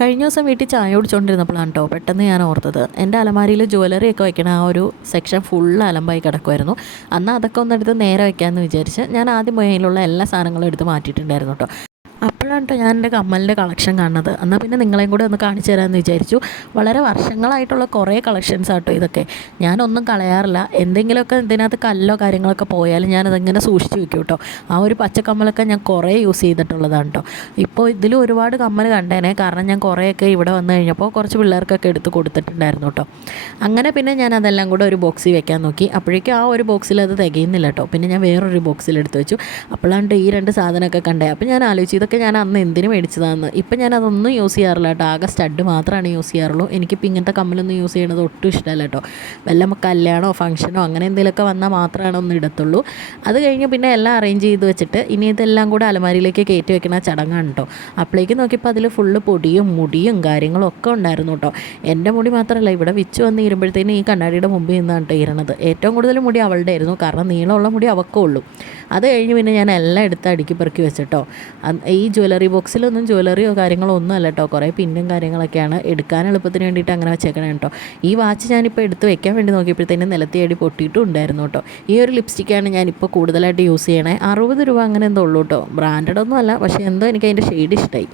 കഴിഞ്ഞ ദിവസം വീട്ടിൽ ചായ കുടിച്ചുകൊണ്ടിരുന്നപ്പോഴാണ് കേട്ടോ പെട്ടെന്ന് ഞാൻ ഓർത്തത് എൻ്റെ അലമാരിയിൽ ജ്വല്ലറിയൊക്കെ വയ്ക്കണ ആ ഒരു സെക്ഷൻ ഫുള്ള് അലമ്പായി കിടക്കുമായിരുന്നു. അന്ന് അതൊക്കെ ഒന്നെടുത്ത് നേരെ വയ്ക്കാമെന്ന് വിചാരിച്ച് ഞാൻ ആദ്യം പോയി അതിലുള്ള എല്ലാ സാധനങ്ങളും എടുത്ത് മാറ്റിയിട്ടുണ്ടായിരുന്നു കേട്ടോ. അപ്പോഴാണ് കേട്ടോ ഞാൻ എൻ്റെ കമ്മലിൻ്റെ കളക്ഷൻ കാണുന്നത്. എന്നാൽ പിന്നെ നിങ്ങളെയും കൂടെ ഒന്ന് കാണിച്ചു തരാമെന്ന് വിചാരിച്ചു. വളരെ വർഷങ്ങളായിട്ടുള്ള കുറേ കളക്ഷൻസ് ആട്ടോ ഇതൊക്കെ. ഞാനൊന്നും കളയാറില്ല. എന്തെങ്കിലുമൊക്കെ ഇതിനകത്ത് കല്ലോ കാര്യങ്ങളൊക്കെ പോയാലും ഞാനതങ്ങനെ സൂക്ഷിച്ച് വെക്കും കേട്ടോ. ആ ഒരു പച്ചക്കമ്മലൊക്കെ ഞാൻ കുറേ യൂസ് ചെയ്തിട്ടുള്ളതാണ് കേട്ടോ. ഇപ്പോൾ ഇതിൽ ഒരുപാട് കമ്മൽ കണ്ടേനെ, കാരണം ഞാൻ കുറേയൊക്കെ ഇവിടെ വന്നു കഴിഞ്ഞപ്പോൾ കുറച്ച് പിള്ളേർക്കൊക്കെ എടുത്ത് കൊടുത്തിട്ടുണ്ടായിരുന്നു കേട്ടോ. അങ്ങനെ പിന്നെ ഞാൻ അതെല്ലാം കൂടെ ഒരു ബോക്സിൽ വെക്കാൻ നോക്കി. അപ്പോഴേക്കും ആ ഒരു ബോക്സിൽ അത് തികയുന്നില്ല കേട്ടോ. പിന്നെ ഞാൻ വേറൊരു ബോക്സിൽ എടുത്ത് വെച്ചു. അപ്പോഴാണ് ഈ രണ്ട് സാധനമൊക്കെ കണ്ടേ. അപ്പോൾ ഞാൻ ആലോചിച്ചു ഇതൊക്കെ ഞാൻ അന്ന് എന്തിനു മേടിച്ചതാണെന്ന്. ഇപ്പം ഞാൻ അതൊന്നും യൂസ് ചെയ്യാറില്ല കേട്ടോ. ആകെ സ്റ്റഡ് മാത്രമാണ് യൂസ് ചെയ്യാറുള്ളൂ. എനിക്കിപ്പോൾ ഇങ്ങനത്തെ കമ്മലൊന്നും യൂസ് ചെയ്യണത് ഒട്ടും ഇഷ്ടമല്ല കേട്ടോ. വല്ല കല്യാണമോ ഫംഗ്ഷനോ അങ്ങനെ എന്തെങ്കിലുമൊക്കെ വന്നാൽ മാത്രമാണ് ഒന്ന് ഇടത്തുള്ളൂ. അത് കഴിഞ്ഞ് പിന്നെ എല്ലാം അറേഞ്ച് ചെയ്ത് വെച്ചിട്ട് ഇനി ഇതെല്ലാം കൂടെ അലമാരിയിലേക്ക് കയറ്റി വെക്കുന്ന ചടങ്ങാണ് കേട്ടോ. അപ്പോഴേക്ക് നോക്കിയപ്പോൾ അതിൽ ഫുള്ള് പൊടിയും മുടിയും കാര്യങ്ങളും ഒക്കെ ഉണ്ടായിരുന്നു കേട്ടോ. എൻ്റെ മുടി മാത്രമല്ല, ഇവിടെ വിച്ച് വന്ന് ഇരുമ്പോഴത്തേനും ഈ കണ്ണാടിയുടെ മുമ്പിൽ നിന്നാണ് കേട്ടോ ഇരുന്നത്. ഏറ്റവും കൂടുതൽ മുടി അവളുടെ ആയിരുന്നു, കാരണം നീളമുള്ള മുടി അവക്കേ ഉള്ളൂ. അത് കഴിഞ്ഞ് പിന്നെ ഞാൻ എല്ലാം എടുത്ത് അടുക്കി പെറുക്കി വെച്ചിട്ടോ. ഈ ജ്വല്ലറി ബോക്സിലൊന്നും ജ്വല്ലറിയോ കാര്യങ്ങളോ ഒന്നും അല്ല കേട്ടോ. കുറേ പിന്നും കാര്യങ്ങളൊക്കെയാണ് എടുക്കാൻ എളുപ്പത്തിന് വേണ്ടിയിട്ട് അങ്ങനെ വെച്ചേക്കണേ കേട്ടോ. ഈ വാച്ച് ഞാനിപ്പോൾ എടുത്ത് വെക്കാൻ വേണ്ടി നോക്കിയപ്പോഴത്തേനും നിലത്തിയടി പൊട്ടിയിട്ടും ഉണ്ടായിരുന്നു കേട്ടോ. ഈ ഒരു ലിപ്സ്റ്റിക്കാണ് ഞാനിപ്പോൾ കൂടുതലായിട്ട് യൂസ് ചെയ്യണേ. 60 രൂപ അങ്ങനെ എന്തോ ഉള്ളൂ കേട്ടോ. ബ്രാൻഡഡ് ഒന്നും അല്ല, പക്ഷേ എന്തോ എനിക്ക് അതിൻ്റെ ഷെയ്ഡ് ഇഷ്ടമായി.